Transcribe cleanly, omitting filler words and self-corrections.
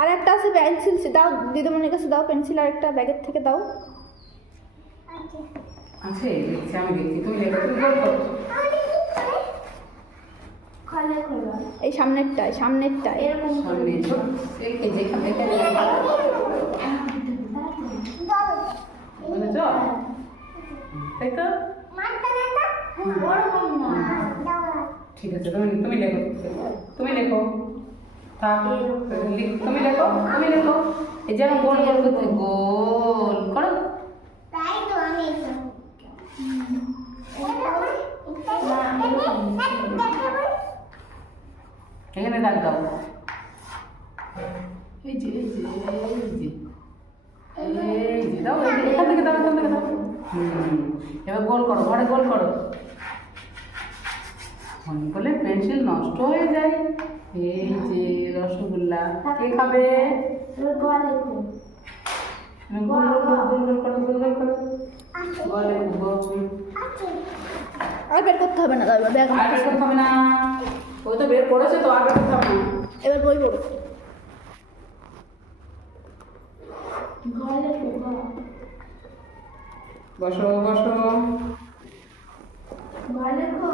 আর একটা আছে পেন্সিল, দাও দিদিমণির কাছে দাও পেন্সিল, আর একটা ব্যাগের থেকে দাও। আছে দেখছি, আমি দেখছি, তুমি লেখো, তুমি গোল করো। এই সামনেরটায় সামনেরটায় এরকম সামনে এই যেখানে মানে জল, তাই তো? ঠিক আছে, তুমি লেখো, তুমি লেখো, তুমি লেখো, তুমি লেখো। এই যেন গোল গোল করতে, গোল করো। এখানে দাগ দাও। এই যে এই যে এই যে এই যে দাও, এখান থেকে দাও, এখান থেকে দাও। এবার গোল করো, ঘরে গোল করো। মনে করলে পেন্সিল নষ্ট হয়ে যায়। এই যে রসগোল্লা, কে খাবে? গোল গোল করো, গোল গোল করো। গোলে গোল। আর বের করতে হবে না, দাও ব্যাগ আর বের করতে হবে না, ওই তো বের করেছে তো, আর বের করতে হবে না। এবার বই পড়ো। বসো বসো। লেখো।